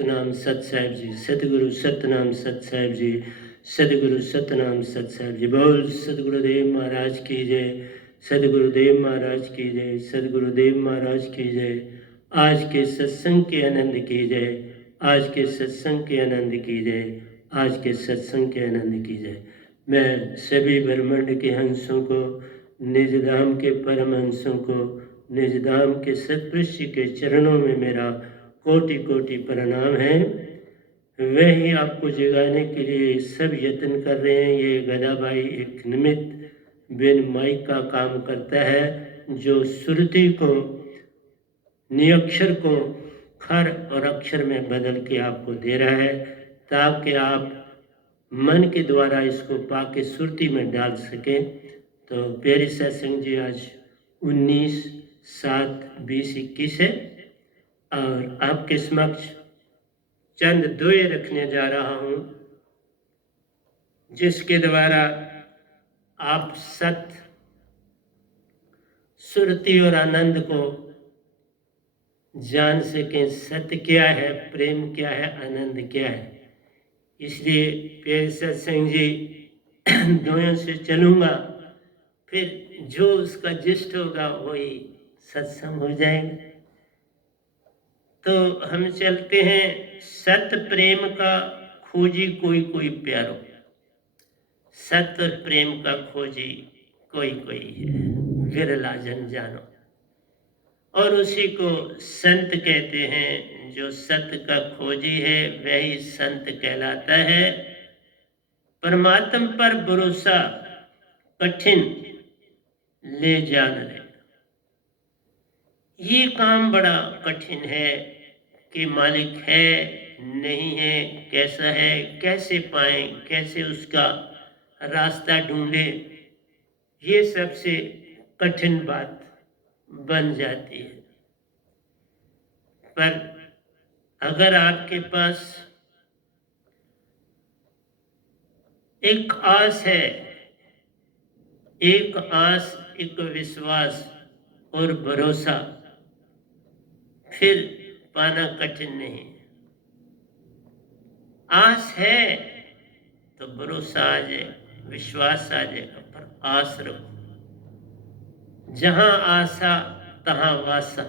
सतनाम सत साहिब जी, सतगुरु सतनाम सत साहिब जी, सतगुरु सतनाम सत साहिब जी। बोल सतगुरुदेव महाराज की जय, सतगुरुदेव महाराज की जय, सतगुरुदेव महाराज की जय। आज के सत्संग के आनंद की जय, आज के सत्संग के आनंद की जय, आज के सत्संग के आनंद की जय। मैं सभी ब्रह्मांड के हंसों को, निज धाम के परम हंसों को, निज धाम के सतपुरुष के चरणों में मेरा कोटि कोटि प्रणाम है। वे ही आपको जगाने के लिए सब यत्न कर रहे हैं। ये गदा भाई एक निमित्त बिन माइक का काम करता है, जो श्रुति को, नियक्षर को खर और अक्षर में बदल के आपको दे रहा है, ताकि आप मन के द्वारा इसको पाके सुरती में डाल सकें। तो प्यारी सत्संग जी, आज 19/7/2021 है और आपके समक्ष चंद दुए रखने जा रहा हूँ, जिसके द्वारा आप सत्य, सुरती और आनंद को जान सकें। सत्य क्या है, प्रेम क्या है, आनंद क्या है। इसलिए प्यारे सत्संग जी, दुआओं से चलूँगा, फिर जो उसका जिस्ट होगा वही सत्संग हो जाएगा। तो हम चलते हैं। सत्य प्रेम का खोजी कोई कोई प्यारो, सत्य और प्रेम का खोजी कोई कोई है, विरला जन जानो। और उसी को संत कहते हैं। जो सत्य का खोजी है वही संत कहलाता है। परमात्मा पर भरोसा कठिन ले जान ले। ये काम बड़ा कठिन है कि मालिक है नहीं है, कैसा है, कैसे पाएं, कैसे उसका रास्ता ढूंढे। ये सबसे कठिन बात बन जाती है। पर अगर आपके पास एक आस है, एक आस, एक विश्वास और भरोसा, फिर पाना कठिन नहीं। आस है तो भरोसा आ जाए, विश्वास आ जाएगा, पर आस रखो। जहां आशा तहां वासा।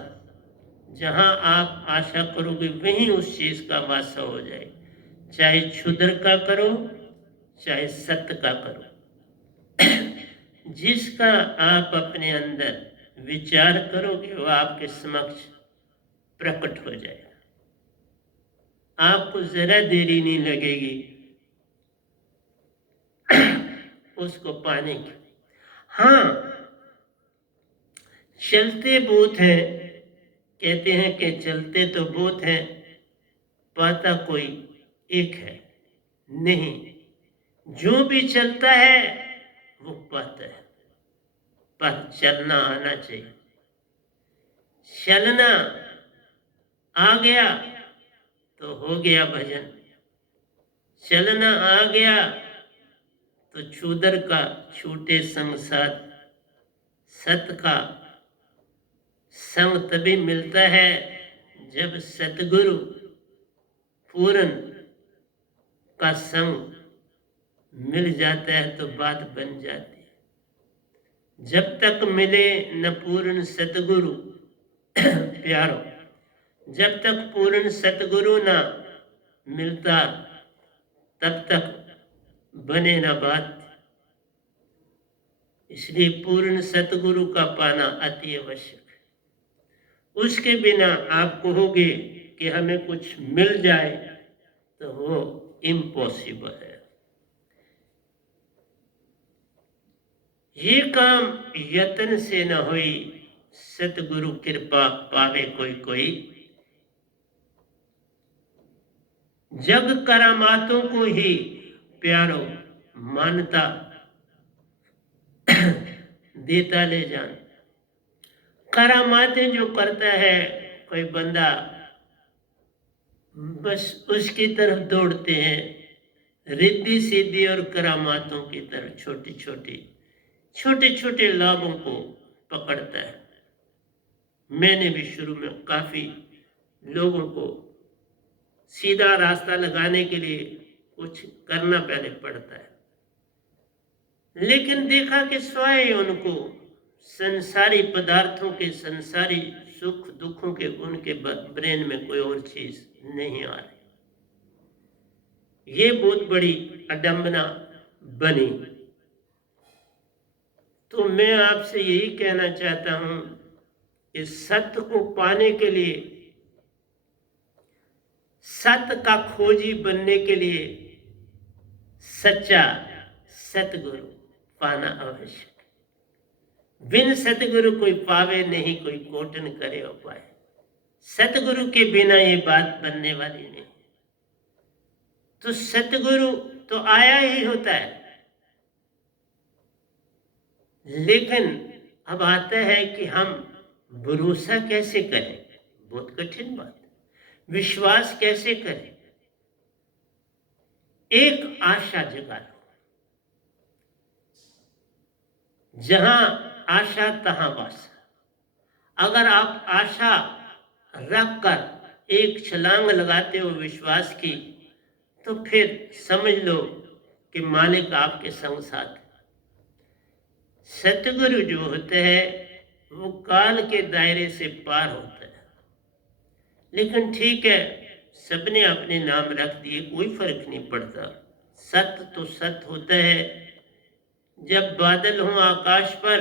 जहां आप आशा करोगे वहीं उस चीज का वासा हो जाए। चाहे क्षुद्र का करो, चाहे सत्य का करो। जिसका आप अपने अंदर विचार करोगे वो आपके समक्ष प्रकट हो जाएगा। आपको जरा देरी नहीं लगेगी उसको पाने की। हाँ, चलते बहुत हैं, कहते हैं कि चलते तो बहुत हैं, पाता कोई एक है नहीं। जो भी चलता है वो पाता है, पर चलना आना चाहिए। चलना आ गया तो हो गया भजन। चलना आ गया तो क्षुद्र का छूटे संग साथ। सत्य का संग तभी मिलता है जब सतगुरु पूर्ण का संग मिल जाता है, तो बात बन जाती है। जब तक मिले न पूर्ण सतगुरु प्यारो, जब तक पूर्ण सतगुरु ना मिलता तब तक बने ना बात। इसलिए पूर्ण सतगुरु का पाना अति आवश्यक है। उसके बिना आप कहोगे कि हमें कुछ मिल जाए तो वो इम्पॉसिबल है। ये काम यत्न से न हुई, सतगुरु कृपा पावे कोई कोई। जग करामातों को ही प्यारो मानता देता ले जान। करामातें जो करता है कोई बंदा, बस उसकी तरफ दौड़ते हैं। रिद्धि सिद्धि और करामातों की तरफ छोटे छोटे लाभों को पकड़ता है। मैंने भी शुरू में काफी लोगों को सीधा रास्ता लगाने के लिए कुछ करना पहले पड़ता है। लेकिन देखा कि स्वयं उनको संसारी पदार्थों के, संसारी सुख दुखों के, उनके ब्रेन में कोई और चीज नहीं आ रही। ये बहुत बड़ी अडंबना बनी। तो मैं आपसे यही कहना चाहता हूं, इस सत्य को पाने के लिए, सत्य का खोजी बनने के लिए सच्चा सतगुरु पाना आवश्यक। बिन सतगुरु कोई पावे नहीं, कोई कोटन करे उपाय। सतगुरु के बिना ये बात बनने वाली नहीं। तो सतगुरु तो आया ही होता है, लेकिन अब आता है कि हम भरोसा कैसे करें। बहुत कठिन बात। विश्वास कैसे करें। एक आशा जगा लो। जहां आशा तहां वासा। अगर आप आशा रखकर एक छलांग लगाते हो विश्वास की, तो फिर समझ लो कि मालिक आपके संग साथ है। सतगुरु जो होते हैं वो काल के दायरे से पार होता है। लेकिन ठीक है, सबने अपने नाम रख दिए, कोई फर्क नहीं पड़ता। सत्य तो सत्य होता है। जब बादल हो आकाश पर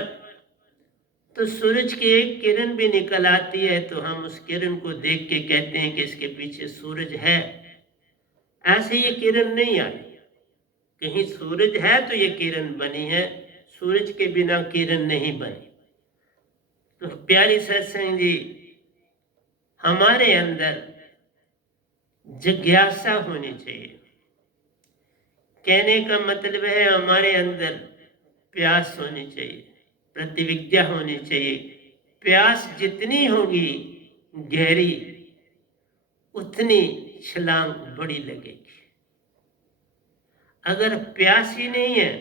तो सूरज की एक किरण भी निकल आती है, तो हम उस किरण को देख के कहते हैं कि इसके पीछे सूरज है। ऐसे ये किरण नहीं आई, कहीं सूरज है तो ये किरण बनी है, सूरज के बिना किरण नहीं बनी। तो प्यारी सत्संग जी, हमारे अंदर जिज्ञासा होनी चाहिए। कहने का मतलब है हमारे अंदर प्यास होनी चाहिए, प्रतिविज्ञा होनी चाहिए। प्यास जितनी होगी गहरी, उतनी छलांग बड़ी लगेगी। अगर प्यास ही नहीं है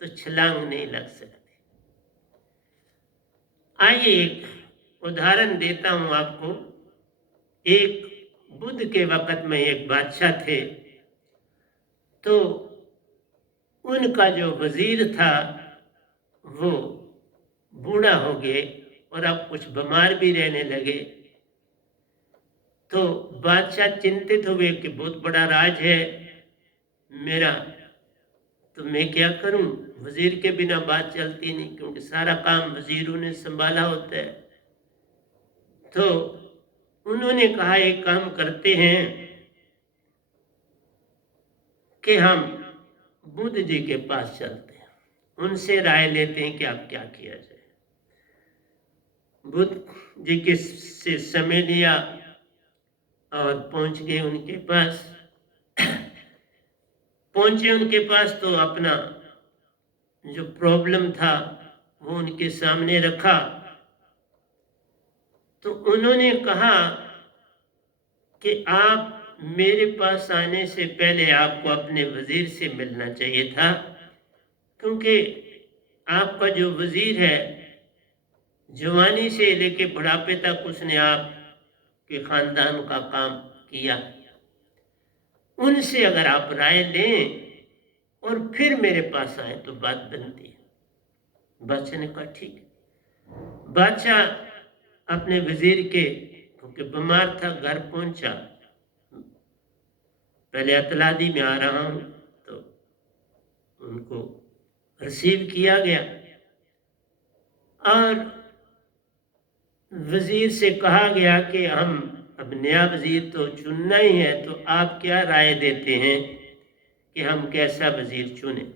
तो छलांग नहीं लग सकती। आइए एक उदाहरण देता हूं आपको। एक बुद्ध के वक्त में एक बादशाह थे, तो उनका जो वजीर था वो बूढ़ा हो गए और अब कुछ बीमार भी रहने लगे। तो बादशाह चिंतित हुए कि बहुत बड़ा राज है मेरा, तो मैं क्या करूं। वजीर के बिना बात चलती नहीं, क्योंकि सारा काम वजीरों ने संभाला होता है। तो उन्होंने कहा एक काम करते हैं कि हम बुद्ध जी के पास चलते हैं, उनसे राय लेते हैं कि अब क्या किया जाए। बुद्ध जी के से समय लिया और पहुंच गए उनके पास। पहुंचे उनके पास तो अपना जो प्रॉब्लम था वो उनके सामने रखा। तो उन्होंने कहा कि आप मेरे पास आने से पहले आपको अपने वजीर से मिलना चाहिए था, क्योंकि आपका जो वजीर है जवानी से लेके बुढ़ापे तक उसने आपके खानदान का काम किया। उनसे अगर आप राय लें और फिर मेरे पास आए तो बात बनती है। बादशाह ने कहा ठीक है। बादशाह अपने वजीर के, क्योंकि बीमार था, घर पहुंचा। पहले अतलादी में आ रहा हूं, तो उनको रिसीव किया गया और वजीर से कहा गया कि हम अब नया वजीर तो चुनना ही है, तो आप क्या राय देते हैं कि हम कैसा वजीर चुने।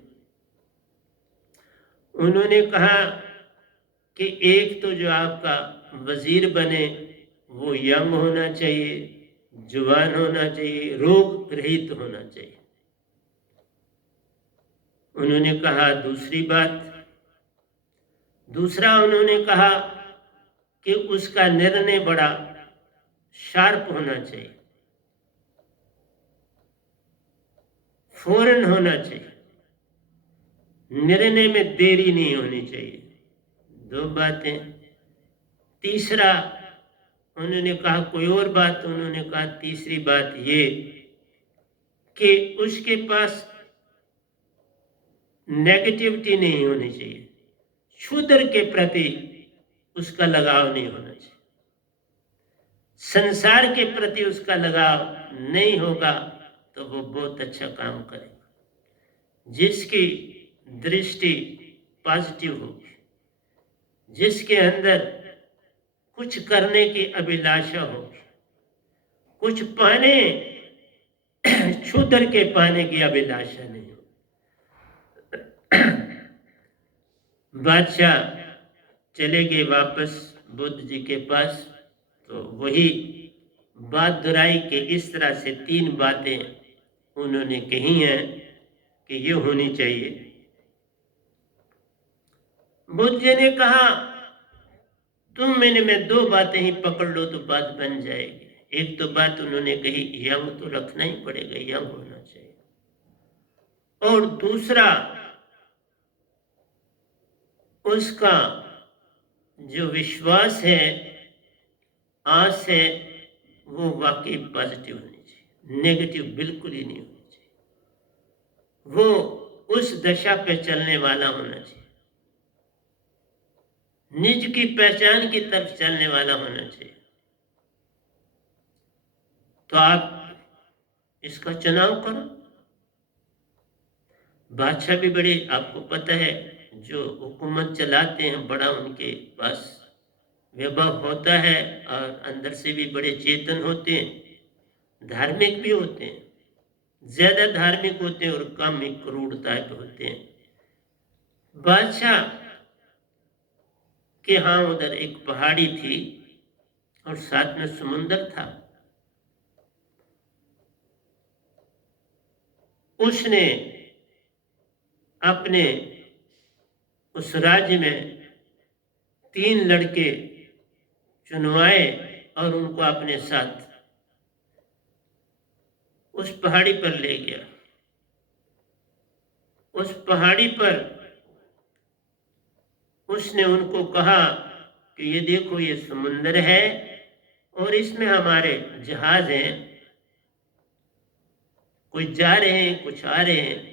उन्होंने कहा कि एक तो जो आपका वजीर बने वो यंग होना चाहिए, जवान होना चाहिए, रोग रहित होना चाहिए। उन्होंने कहा दूसरी बात, दूसरा उन्होंने कहा कि उसका निर्णय बड़ा शार्प होना चाहिए, फौरन होना चाहिए, निर्णय में देरी नहीं होनी चाहिए। दो बातें। तीसरा उन्होंने कहा कोई और बात, उन्होंने कहा तीसरी बात ये कि उसके पास नेगेटिविटी नहीं होनी चाहिए, शूद्र के प्रति उसका लगाव नहीं होना चाहिए, संसार के प्रति उसका लगाव नहीं होगा तो वो बहुत अच्छा काम करेगा। जिसकी दृष्टि पॉजिटिव होगी, जिसके अंदर कुछ करने की अभिलाषा होगी, कुछ पाने शूद्र के पाने की अभिलाषा नहीं होगी। बादशाह चले गए वापस बुद्ध जी के पास, तो वही बात दोहराई कि इस तरह से 3 बातें उन्होंने कही हैं कि ये होनी चाहिए। बुद्ध जी ने कहा तुम में 2 बातें ही पकड़ लो तो बात बन जाएगी। एक तो बात उन्होंने कही यंग तो रखना ही पड़ेगा, यंग होना चाहिए, और दूसरा उसका जो विश्वास है, आस है, वो वाकई पॉजिटिव होनी चाहिए, नेगेटिव बिल्कुल ही नहीं होनी चाहिए। वो उस दशा पे चलने वाला होना चाहिए, निज की पहचान की तरफ चलने वाला होना चाहिए। तो आप इसका चुनाव करो। बादशाह भी बड़े, आपको पता है, जो हुकूमत चलाते हैं बड़ा उनके पास वैभव होता है और अंदर से भी बड़े चेतन होते हैं, धार्मिक भी होते हैं, ज्यादा धार्मिक होते हैं और कम ही क्रूरता पे होते हैं। बादशाह के हाँ उधर एक पहाड़ी थी और साथ में समुंदर था। उसने अपने उस राज्य में 3 लड़के चुनवाए और उनको अपने साथ उस पहाड़ी पर ले गया। उस पहाड़ी पर उसने उनको कहा कि ये देखो ये समुंदर है और इसमें हमारे जहाज हैं, कुछ जा रहे हैं कुछ आ रहे हैं,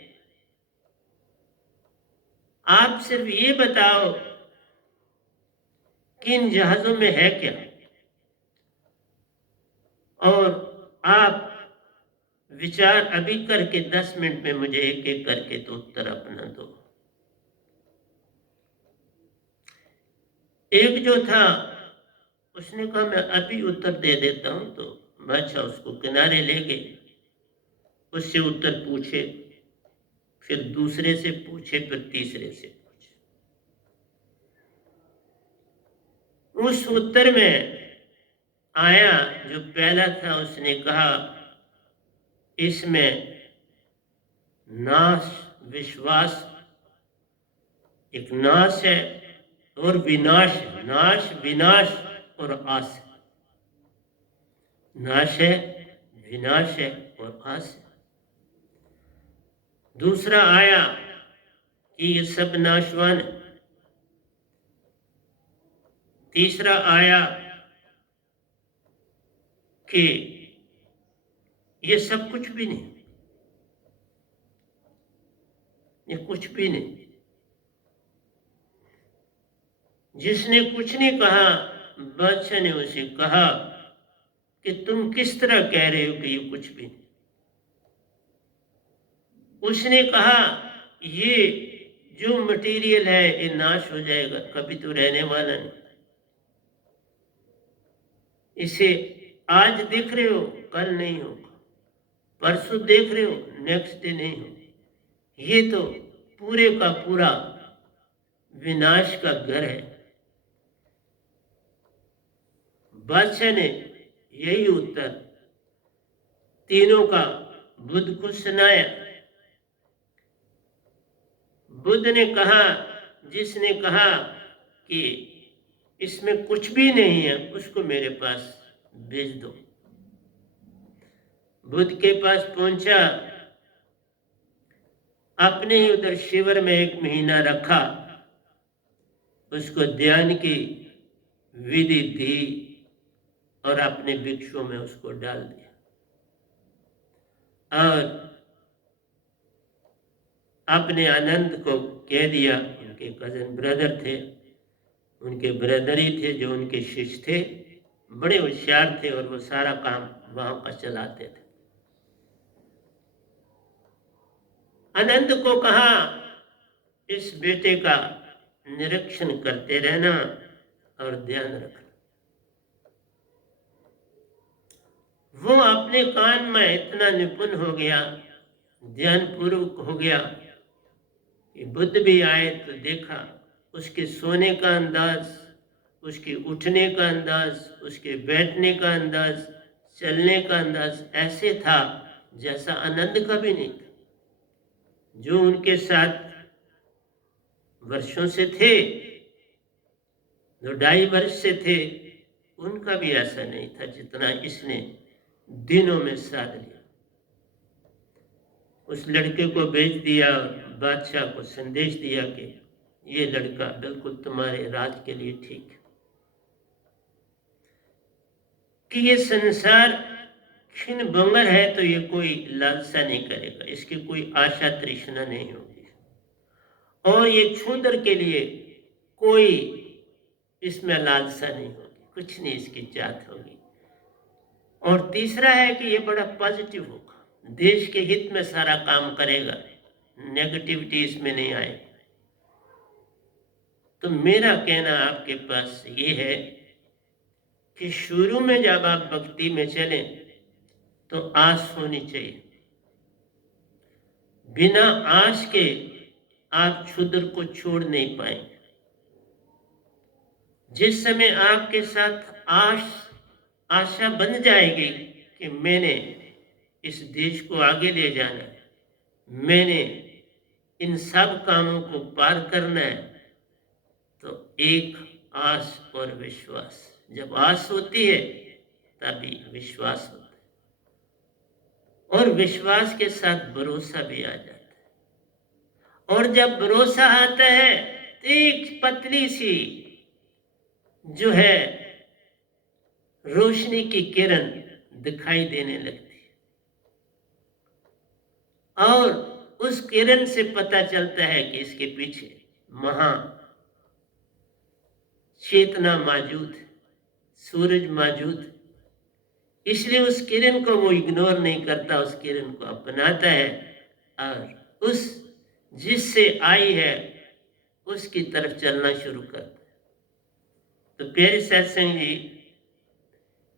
आप सिर्फ ये बताओ कि इन जहाजों में है क्या, और आप विचार अभी करके 10 मिनट में मुझे एक एक करके तो उत्तर अपना दो। एक जो था उसने कहा मैं अभी उत्तर दे देता हूं, तो बादशाह उसको किनारे ले गए, उससे उत्तर पूछे, फिर दूसरे से पूछे, फिर तीसरे से पूछे। उस उत्तर में आया जो पहला था, उसने कहा इसमें नाश विश्वास, एक नाश है और विनाश है, नाश विनाश और आस है, नाश है विनाश है और आस है। दूसरा आया कि ये सब नाशवान है। तीसरा आया कि ये सब कुछ भी नहीं, ये कुछ भी नहीं। जिसने कुछ नहीं कहा, बादशाह ने उसे कहा कि तुम किस तरह कह रहे हो कि ये कुछ भी नहीं। उसने कहा ये जो मटेरियल है ये नाश हो जाएगा, कभी तो रहने वाला नहीं। इसे आज देख रहे हो कल नहीं होगा, परसों देख रहे हो नेक्स्ट डे नहीं होगा। ये तो पूरे का पूरा विनाश का घर है। बादशाह ने यही उत्तर तीनों का बुद्ध को सुनाया। बुद्ध ने कहा, जिसने कहा कि इसमें कुछ भी नहीं है उसको मेरे पास भेज दो। बुद्ध के पास पहुंचा, अपने ही उधर शिविर में 1 महीना रखा, उसको ध्यान की विधि दी, और अपने भिक्षुओं में उसको डाल दिया और अपने आनंद को कह दिया। उनके कजन ब्रदर थे, उनके ब्रदर ही थे जो उनके शिष्य थे, बड़े होशियार थे और वो सारा काम वहां का चलाते थे। आनंद को कहा इस बेटे का निरीक्षण करते रहना और ध्यान रखना। वो अपने काम में इतना निपुण हो गया, ध्यान पूर्वक हो गया कि बुद्ध भी आए तो देखा उसके सोने का अंदाज, उसके उठने का अंदाज, उसके बैठने का अंदाज, चलने का अंदाज ऐसे था जैसा आनंद का भी नहीं था। जो उनके साथ वर्षों से थे, जो 2.5 वर्ष से थे, उनका भी ऐसा नहीं था जितना इसने दिनों में साध लिया। उस लड़के को भेज दिया, बादशाह को संदेश दिया कि ये लड़का बिल्कुल तुम्हारे राज के लिए ठीक है, कि ये संसार क्षीण भंगर है तो ये कोई लालसा नहीं करेगा, इसकी कोई आशा तृष्णा नहीं होगी, और ये क्षुद्र के लिए कोई इसमें लालसा नहीं होगी, कुछ नहीं इसकी चाहत होगी। और तीसरा है कि ये बड़ा पॉजिटिव होगा, देश के हित में सारा काम करेगा, नेगेटिविटी इसमें नहीं आएगी। तो मेरा कहना आपके पास ये है कि शुरू में जब आप भक्ति में चलें तो आस होनी चाहिए। बिना आस के आप क्षुद्र को छोड़ नहीं पाएंगे। जिस समय आपके साथ आशा बन जाएगी कि मैंने इस देश को आगे ले जाना है, मैंने इन सब कामों को पार करना है, तो एक आस और विश्वास, जब आस होती है तभी विश्वास होता है, और विश्वास के साथ भरोसा भी आ जाता है। और जब भरोसा आता है तो एक पतली सी जो है रोशनी की किरण दिखाई देने लगती है, और उस किरण से पता चलता है कि इसके पीछे महा चेतना मौजूद है, सूरज मौजूद है। इसलिए उस किरण को वो इग्नोर नहीं करता, उस किरण को अपनाता है और उस जिससे आई है उसकी तरफ चलना शुरू करता है। तो प्यारे सत्संग जी,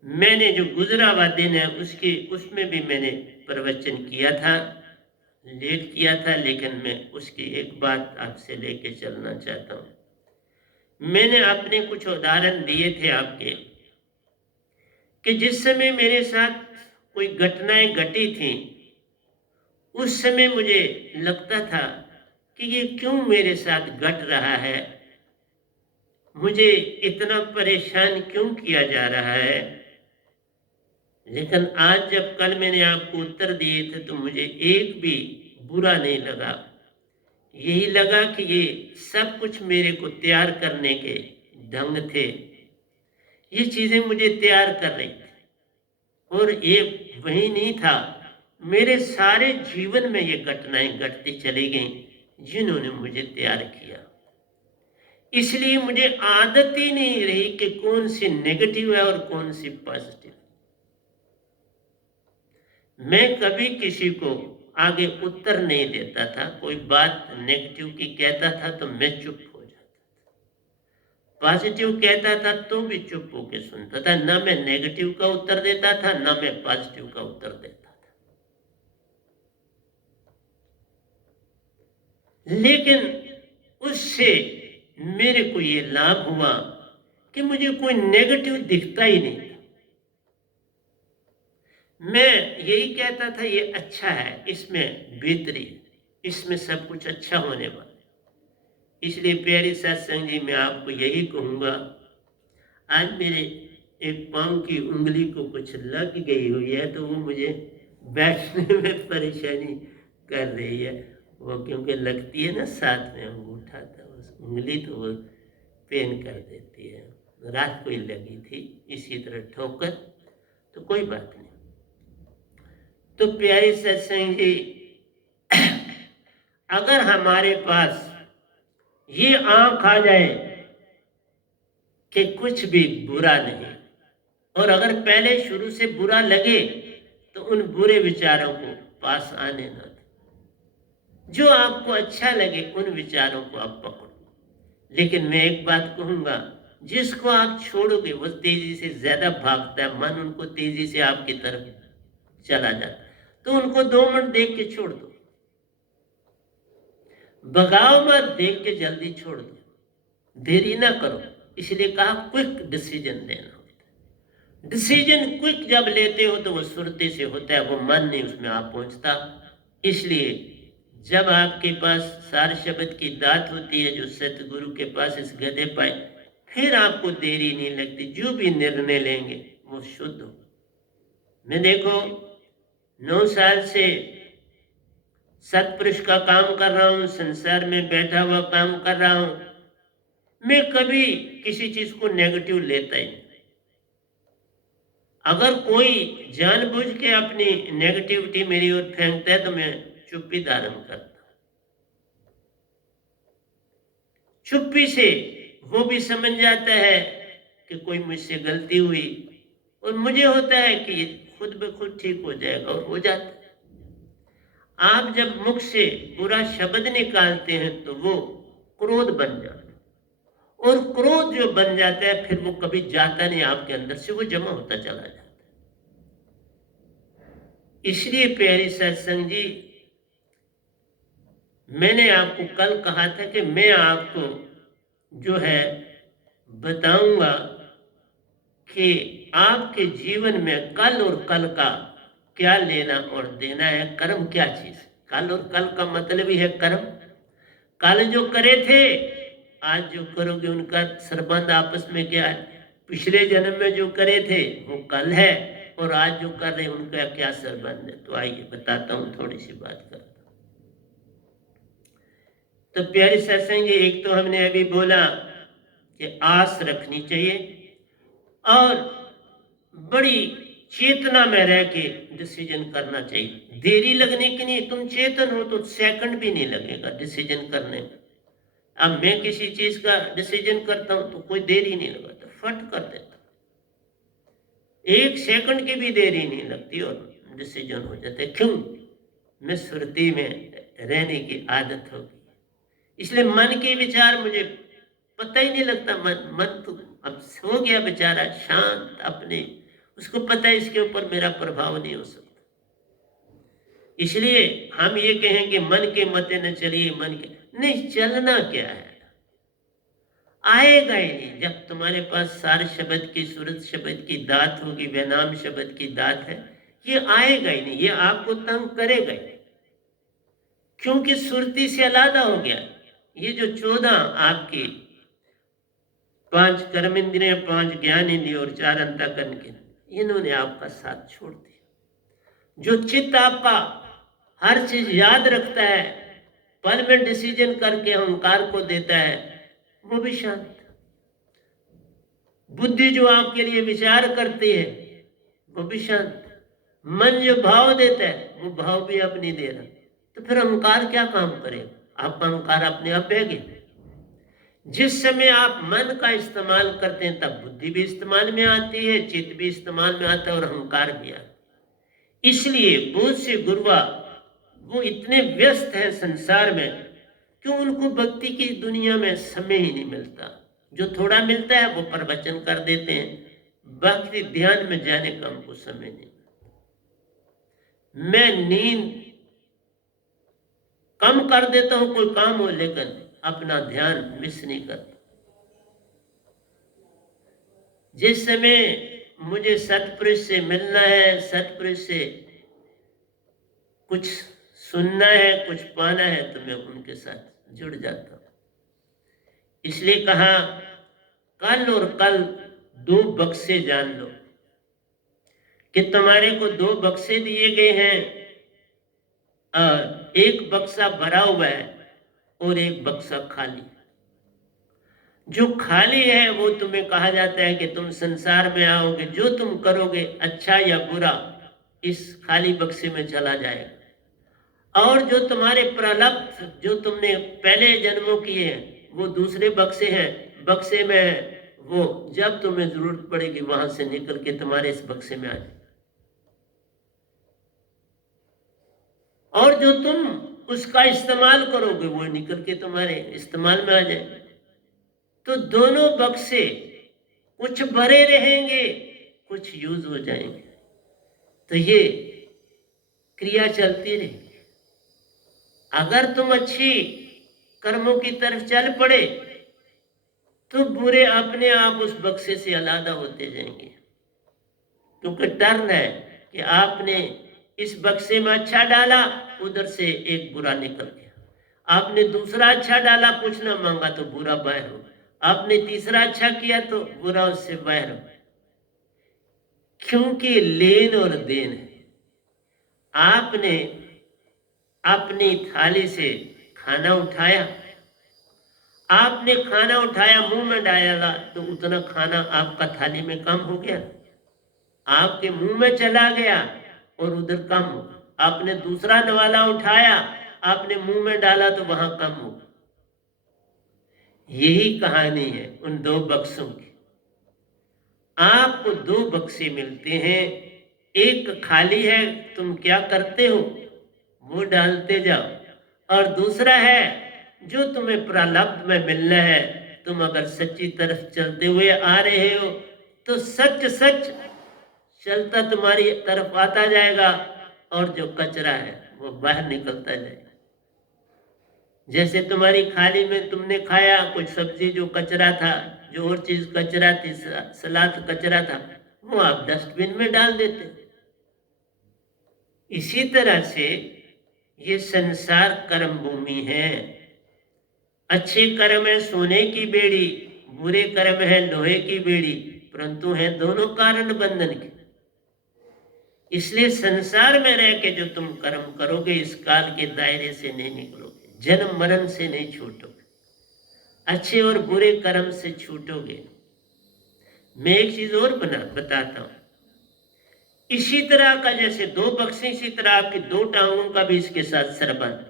मैंने जो गुजरा हुआ दिन है उसमें भी मैंने प्रवचन किया था, लेट किया था, लेकिन मैं उसकी एक बात आपसे लेके चलना चाहता हूँ। मैंने अपने कुछ उदाहरण दिए थे आपके कि जिस समय मेरे साथ कोई घटनाएं घटी थी, उस समय मुझे लगता था कि ये क्यों मेरे साथ घट रहा है, मुझे इतना परेशान क्यों किया जा रहा है। लेकिन आज जब कल मैंने आपको उत्तर दिए थे तो मुझे एक भी बुरा नहीं लगा। यही लगा कि ये सब कुछ मेरे को तैयार करने के ढंग थे, ये चीजें मुझे तैयार कर रही थी। और ये वही नहीं था, मेरे सारे जीवन में ये घटनाएं घटती चली गईं जिन्होंने मुझे तैयार किया। इसलिए मुझे आदत ही नहीं रही कि कौन सी नेगेटिव है और कौन सी पॉजिटिव। मैं कभी किसी को आगे उत्तर नहीं देता था, कोई बात नेगेटिव की कहता था तो मैं चुप हो जाता था, पॉजिटिव कहता था तो भी चुप होकर सुनता था। ना मैं नेगेटिव का उत्तर देता था, ना मैं पॉजिटिव का उत्तर देता था। लेकिन उससे मेरे को ये लाभ हुआ कि मुझे कोई नेगेटिव दिखता ही नहीं था। मैं यही कहता था ये अच्छा है, इसमें बेहतरी, इसमें सब कुछ अच्छा होने वाला। इसलिए प्यारी सत्संग जी, मैं आपको यही कहूँगा, आज मेरे एक पाँव की उंगली को कुछ लग गई हुई है तो वो मुझे बैठने में परेशानी कर रही है। वो क्योंकि लगती है ना साथ में, वो उठाता है उस उंगली तो वो पेन कर देती है। रात को ही लगी थी इसी तरह ठोकर, तो कोई बात नहीं। तो प्यारे सत्संग जी, अगर हमारे पास ये आंख आ जाए कि कुछ भी बुरा नहीं, और अगर पहले शुरू से बुरा लगे तो उन बुरे विचारों को पास आने न दो। जो आपको अच्छा लगे उन विचारों को आप पकड़ो। लेकिन मैं एक बात कहूंगा, जिसको आप छोड़ोगे वो तेजी से ज्यादा भागता है, मन उनको तेजी से आपकी तरफ चला जाता है, तो उनको 2 मिनट देख के छोड़ दो, भगाओ मत, देख के जल्दी छोड़ दो, देरी ना करो। इसलिए कहा क्विक डिसीजन लेना होता है। डिसीजन क्विक जब लेते हो तो वो सुरते से होता है, वो मन नहीं उसमें आप पहुंचता। इसलिए जब आपके पास सार शब्द की दात होती है जो सतगुरु के पास इस गधे पाए, फिर आपको देरी नहीं लगती, जो भी निर्णय लेंगे वो शुद्ध हो। मैं देखो 9 साल से सतपुरुष का काम कर रहा हूं, संसार में बैठा हुआ काम कर रहा हूं, मैं कभी किसी चीज को नेगेटिव लेता ही नहीं। अगर कोई जानबूझ के अपनी नेगेटिविटी मेरी ओर फेंकता है तो मैं चुप्पी धारण करता हूं। चुप्पी से वो भी समझ जाता है कि कोई मुझसे गलती हुई, और मुझे होता है कि ये खुद ब खुद ठीक हो जाएगा, और हो जाता है। आप जब मुख से बुरा शब्द निकालते हैं तो वो क्रोध बन जाता है, और क्रोध जो बन जाता है फिर वो कभी जाता नहीं आपके अंदर से, वो जमा होता चला जाता है। इसलिए प्यारी सत्संग जी, मैंने आपको कल कहा था कि मैं आपको जो है बताऊंगा कि आपके जीवन में कल और कल का क्या लेना और देना है। कर्म क्या चीज, कल और कल का मतलब ही है कर्म। कल जो करे थे आज जो करोगे उनका संबंध आपस में क्या है। पिछले जन्म में जो करे थे वो कल है, और आज जो कर रहे हैं उनका क्या संबंध है। तो आइए बताता हूं, थोड़ी सी बात करता हूं। तो प्यारे सत्संग जी, एक तो हमने अभी बोला कि आस रखनी चाहिए और बड़ी चेतना में रह के डिसीजन करना चाहिए। देरी लगने की नहीं, तुम चेतन हो तो सेकंड भी नहीं लगेगा डिसीजन करने में। अब मैं किसी चीज का डिसीजन करता हूं तो कोई देरी नहीं लगाता, फट कर देता, 1 सेकंड की भी देरी नहीं लगती और डिसीजन हो जाता है। क्यों? मैं सुरती में रहने की आदत हो गई, इसलिए मन के विचार मुझे पता ही नहीं लगता। मन तो अब हो गया बेचारा शांत अपने, उसको पता है इसके ऊपर मेरा प्रभाव नहीं हो सकता। इसलिए हम ये कहें कि मन के मते न चलिए, मन के नहीं चलना क्या है, आएगा ही नहीं। जब तुम्हारे पास सार शब्द की, सूरत शब्द की दात होगी, बेनाम शब्द की दात है, ये आएगा ही नहीं, ये आपको तंग करेगा ही, क्योंकि सुरती से अलग हो गया। ये जो 14 आपकी 5 कर्म इंद्रियां, 5 ज्ञान इंद्रिय और 4 अंतःकरण के, इन्होंने आपका साथ छोड़ दिया। जो चित्त आपका हर चीज याद रखता है, पल में डिसीजन करके अहंकार को देता है, वो भी शांत। बुद्धि जो आपके लिए विचार करती है वो भी शांत। मन जो भाव देता है वो भाव भी आप नहीं दे रहा, तो फिर अहंकार क्या काम करेगा? आपका अहंकार अपने आप बह गया। जिस समय आप मन का इस्तेमाल करते हैं तब बुद्धि भी इस्तेमाल में आती है, चित्त भी इस्तेमाल में आता है और अहंकार भी आता है। इसलिए बहुत से गुरुआ वो इतने व्यस्त हैं संसार में कि उनको भक्ति की दुनिया में समय ही नहीं मिलता। जो थोड़ा मिलता है वो प्रवचन कर देते हैं, बाकी ध्यान में जाने का हमको समय नहीं। मैं नींद कम कर देता हूं कोई काम हो, लेकिन अपना ध्यान मिस नहीं करता। जिस समय मुझे सतपुरुष से मिलना है, सतपुरुष से कुछ सुनना है, कुछ पाना है, तो मैं उनके साथ जुड़ जाता हूं। इसलिए कहा कल और कल 2 बक्से जान लो कि तुम्हारे को 2 बक्से दिए गए हैं, एक बक्सा भरा हुआ है और एक बक्सा खाली। जो खाली है वो तुम्हें कहा जाता है कि तुम संसार में आओगे, जो तुम करोगे अच्छा या बुरा इस खाली बक्से में चला जाएगा। और जो तुम्हारे प्रलब्ध जो तुमने पहले जन्मों किए हैं वो दूसरे बक्से में है, वो जब तुम्हें जरूरत पड़ेगी वहां से निकल के तुम्हारे इस बक्से में आ जाए। और जो तुम उसका इस्तेमाल करोगे वो निकल के तुम्हारे इस्तेमाल में आ जाए। तो दोनों बक्से कुछ भरे रहेंगे, कुछ यूज हो जाएंगे। तो ये क्रिया चलती रहेगी। अगर तुम अच्छी कर्मों की तरफ चल पड़े तो बुरे अपने आप उस बक्से से अलग होते जाएंगे, क्योंकि टर्न है कि आपने इस बक्से में अच्छा डाला, उधर से एक बुरा निकल गया। आपने दूसरा अच्छा डाला, कुछ ना मांगा तो बुरा बाहर हो। आपने तीसरा अच्छा किया तो बुरा उससे बाहर हो, क्योंकि लेन और देन है। आपने अपनी थाली से खाना उठाया, आपने खाना उठाया मुंह में डाला तो उतना खाना आपका थाली में कम हो गया, आपके मुंह में चला गया और उधर कम हो। आपने दूसरा नवाला उठाया, आपने मुंह में डाला तो वहां कम हो। यही कहानी है उन दो बक्सों की। आपको दो बक्से मिलते हैं, एक खाली है, तुम क्या करते हो वो डालते जाओ, और दूसरा है जो तुम्हें प्रारब्ध में मिलना है। तुम अगर सच्ची तरफ चलते हुए आ रहे हो तो सच सच चलता तुम्हारी तरफ आता जाएगा, और जो कचरा है वो बाहर निकलता जाएगा। जैसे तुम्हारी थाली में तुमने खाया कुछ सब्जी जो कचरा था, जो और चीज कचरा थी, सलाद कचरा था, वो आप डस्टबिन में डाल देते। इसी तरह से ये संसार कर्म भूमि है। अच्छे कर्म है सोने की बेड़ी, बुरे कर्म है लोहे की बेड़ी, परंतु है दोनों कारण बंधन के। इसलिए संसार में रह के जो तुम कर्म करोगे इस काल के दायरे से नहीं निकलोगे, जन्म मरण से नहीं छूटोगे, अच्छे और बुरे कर्म से छूटोगे। मैं एक चीज और बताता हूं। इसी तरह का जैसे दो बक्से, इसी तरह आपकी दो टांगों का भी इसके साथ संबंध।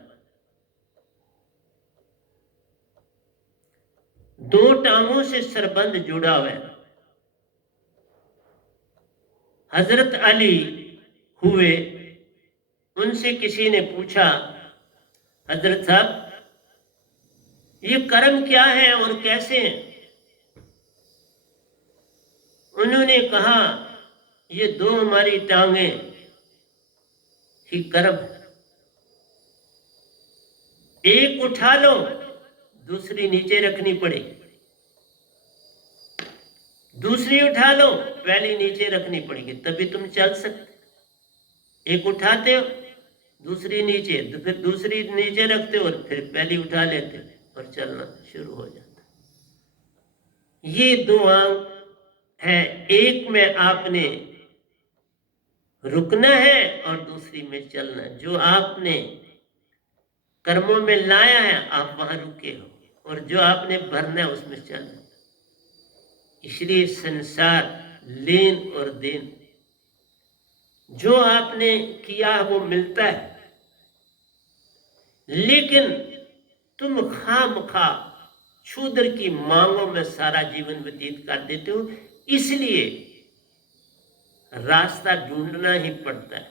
दो टांगों से संबंध जुड़ा हुआ है। हजरत अली हुए, उनसे किसी ने पूछा, हजरत साहब ये कर्म क्या है और कैसे हैं? उन्होंने कहा ये दो हमारी टांगे ही कर्म है। एक उठा लो, दूसरी नीचे रखनी पड़ेगी, दूसरी उठा लो, पहली नीचे रखनी पड़ेगी, तभी तुम चल सकते। एक उठाते हो, दूसरी नीचे, तो फिर दूसरी नीचे रखते हो और फिर पहली उठा लेते हो और चलना शुरू हो जाता। ये दो आंख है, एक में आपने रुकना है और दूसरी में चलना। जो आपने कर्मों में लाया है आप वहां रुके हो, और जो आपने भरना है उसमें चलना। इसलिए संसार लेन और देन, जो आपने किया वो मिलता है, लेकिन तुम खामखा क्षुद्र की मांगों में सारा जीवन व्यतीत कर देते हो। इसलिए रास्ता ढूंढना ही पड़ता है,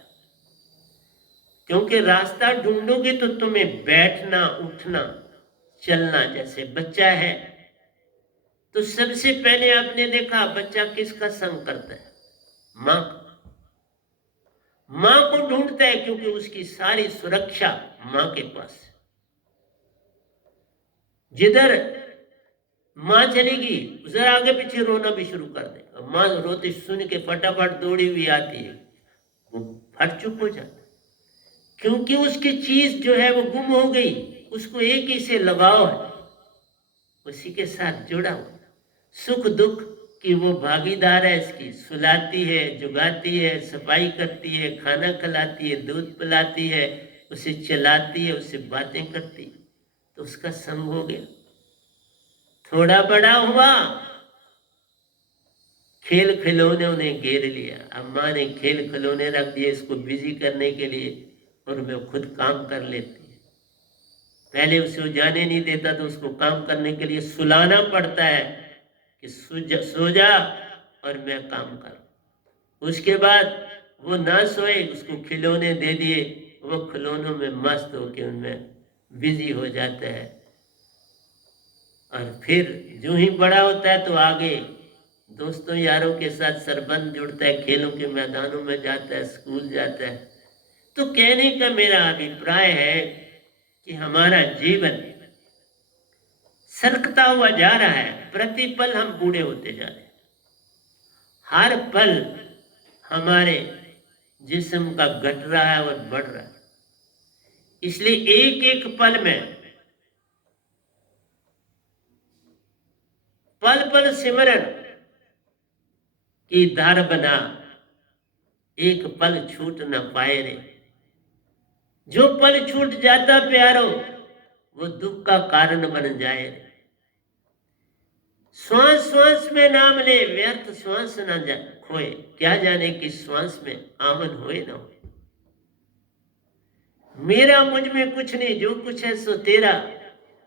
क्योंकि रास्ता ढूंढोगे तो तुम्हें बैठना उठना चलना। जैसे बच्चा है तो सबसे पहले आपने देखा बच्चा किसका संग करता है? मां का। मां को ढूंढता है क्योंकि उसकी सारी सुरक्षा मां के पास है। जिधर मां चलेगी उधर आगे पीछे रोना भी शुरू कर देगा। मां रोते सुन के फटाफट दौड़ी हुई आती है, वो फट चुप हो जाता है, क्योंकि उसकी चीज जो है वो गुम हो गई। उसको एक ही से लगाव है, उसी के साथ जुड़ा हुआ, सुख दुख की वो भागीदार है। इसकी सुलाती है, जुगाती है, सफाई करती है, खाना खिलाती है, दूध पिलाती है, उसे चलाती है, उससे बातें करती है, तो उसका संग हो गया। थोड़ा बड़ा हुआ, खेल खिलौने उन्हें घेर लिया। अब माँ ने खेल खिलौने रख दिए इसको बिजी करने के लिए, और मैं खुद काम कर लेती है। पहले उसे वो जाने नहीं देता, तो उसको काम करने के लिए सुलाना पड़ता है कि सो जा और मैं काम करूं। उसके बाद वो ना सोए, उसको खिलौने दे दिए, वो खिलौनों में मस्त होके उनमें बिजी हो जाता है। और फिर जो ही बड़ा होता है तो आगे दोस्तों यारों के साथ संबंध जुड़ता है, खेलों के मैदानों में जाता है, स्कूल जाता है। तो कहने का मेरा अभिप्राय है कि हमारा जीवन सरकता हुआ जा रहा है, प्रतिपल हम बूढ़े होते जा रहे हैं। हर पल हमारे जिस्म का घट रहा है और बढ़ रहा है। इसलिए एक एक पल में, पल पल सिमरन की धार बना, एक पल छूट न पाए रे। जो पल छूट जाता प्यारो, वो दुख का कारण बन जाए रे। श्वास श्वास में नाम ले, व्यर्थ श्वास न खोए, क्या जाने कि श्वास में आमन होए न होए। मेरा मुझ में कुछ नहीं, जो कुछ है सो तेरा,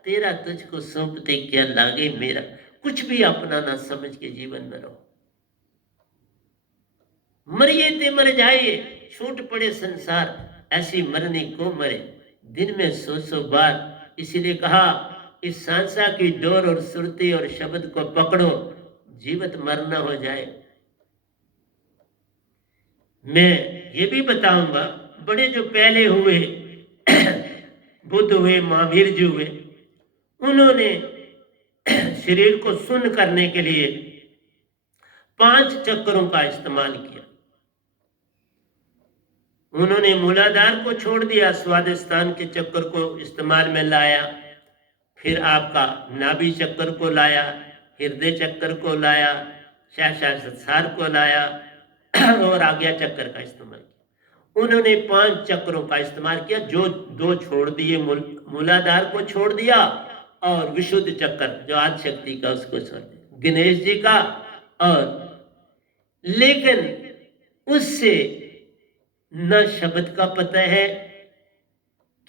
तेरा तुझको सौंपते क्या लागे मेरा। कुछ भी अपना ना समझ के जीवन में रहो। मरिए ते मर जाइए, छूट पड़े संसार, ऐसी मरने को मरे, दिन में 100 बार। इसीलिए कहा इस सांसा की डोर और सुरती और शब्द को पकड़ो, जीवित मरना हो जाए। मैं ये भी बताऊंगा, बड़े जो पहले हुए बुद्ध हुए, महावीर जी हुए, उन्होंने शरीर को सुन्न करने के लिए 5 चक्रों का इस्तेमाल किया। उन्होंने मूलाधार को छोड़ दिया, स्वादिष्ठान के चक्र को इस्तेमाल में लाया, फिर आपका नाभि चक्र को लाया, हृदय चक्र को लाया, सहस्रार को लाया और आज्ञा चक्र का इस्तेमाल किया। उन्होंने 5 चक्रों का इस्तेमाल किया, जो 2 छोड़ दिए, मूलाधार को छोड़ दिया और विशुद्ध चक्र जो आदि शक्ति का उसको छोड़ दिया, गणेश जी का। और लेकिन उससे न शब्द का पता है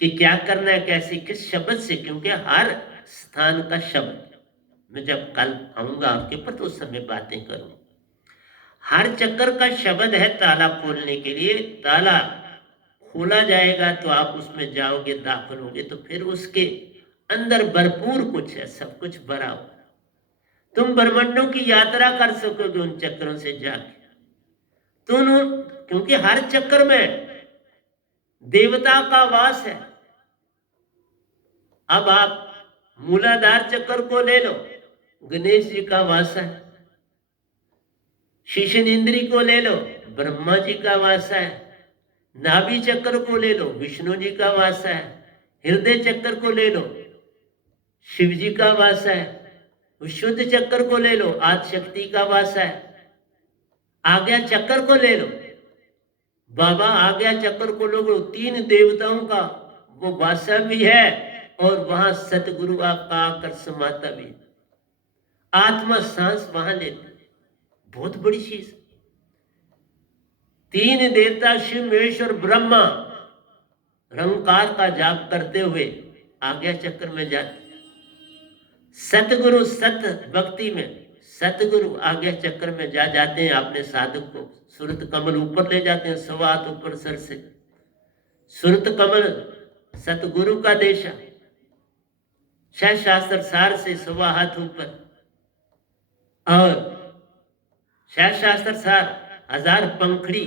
कि क्या करना है, कैसे, किस शब्द से, क्योंकि हर स्थान का शब्द, मैं जब कल आऊंगा आपके पर तो उस समय बातें करूं। हर चक्कर का शब्द है ताला खोलने के लिए। ताला खोला जाएगा तो आप उसमें जाओगे, दाखिल होगे, तो फिर उसके अंदर भरपूर कुछ है, सब कुछ भरा हुआ। तुम ब्रह्मांडों की यात्रा कर सकोगे उन चक्रों से जाके। तो क्योंकि हर चक्र में देवता का वास है। अब आप मूलाधार चक्र को ले लो, गणेश जी का वास है। शिशन इंद्री को ले लो, ब्रह्मा जी का वास है। नाभि चक्र को ले लो, विष्णु जी का वास है। हृदय चक्र को ले लो, शिव जी का वास है। विशुद्ध चक्र को ले लो, आदि शक्ति का वास है। आज्ञा चक्र को ले लो, बाबा आज्ञा चक्र को लो, 3 देवताओं का वो वासा भी है, और वहां सतगुरु आपका आकर समाता भी। आत्मा सांस वहां लेते, बहुत बड़ी चीज। 3 देवता शिव, महेश और ब्रह्मा रंकार का जाप करते हुए आज्ञा चक्र में जाते। सतगुरु सत भक्ति में सतगुरु आज्ञा चक्र में जाते हैं, अपने साधक को सुरत कमल ऊपर ले जाते हैं, 1.25 हाथ ऊपर सर से। सुरत कमल सतगुरु का देशा, सहस्रार सार से 1.25 हाथ ऊपर, और सहस्रार सार 1000 पंखड़ी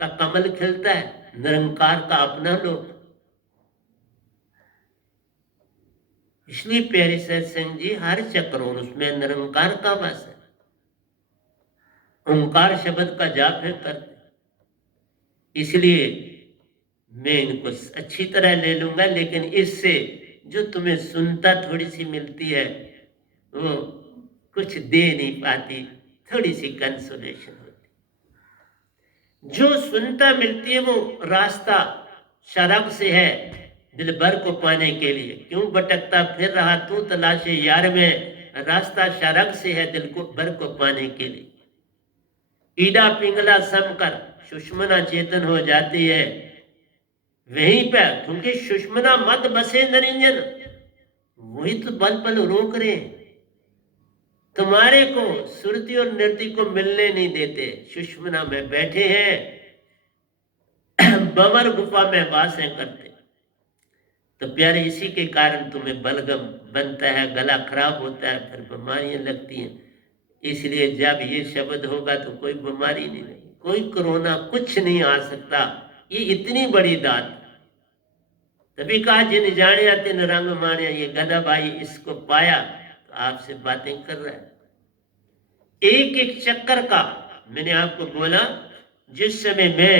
का कमल खिलता है, निरंकार का अपना लोक। इसलिए प्यारे सत्संग जी, हर चक्र और उसमें निरंकार का वास है। ओंकार शब्द का जाप है करते, इसलिए मैं इनको अच्छी तरह ले लूंगा, लेकिन इससे जो तुम्हें सुनता थोड़ी सी मिलती है, वो कुछ दे नहीं पाती, थोड़ी सी कंसोलेशन होती। जो सुनता मिलती है वो रास्ता शराब से है दिल भर को पाने के लिए। क्यों भटकता फिर रहा तू तलाशे यार में, रास्ता शरक से है दिल को बर को पाने के लिए। ईडा पिंगला समकर सुषमना चेतन हो जाती है वहीं पे, क्योंकि सुषमना मत बसे नरिंजन, वही तो पल पल रोक रहे हैं तुम्हारे को, सुरति और नृत्य को मिलने नहीं देते। सुषमना में बैठे हैं, बमर गुफा में वासें करते। तो प्यारे इसी के कारण तुम्हें बलगम बनता है, गला खराब होता है, फिर बीमारियां लगती हैं। इसलिए जब ये शब्द होगा तो कोई बीमारी नहीं लगी, कोई कोरोना कुछ नहीं आ सकता। ये इतनी बड़ी दात। तभी कहा जिन जानिया तिन रंग मानिया, ये गधा भाई इसको पाया तो आपसे बातें कर रहा है। एक एक चक्कर का मैंने आपको बोला, जिस समय मैं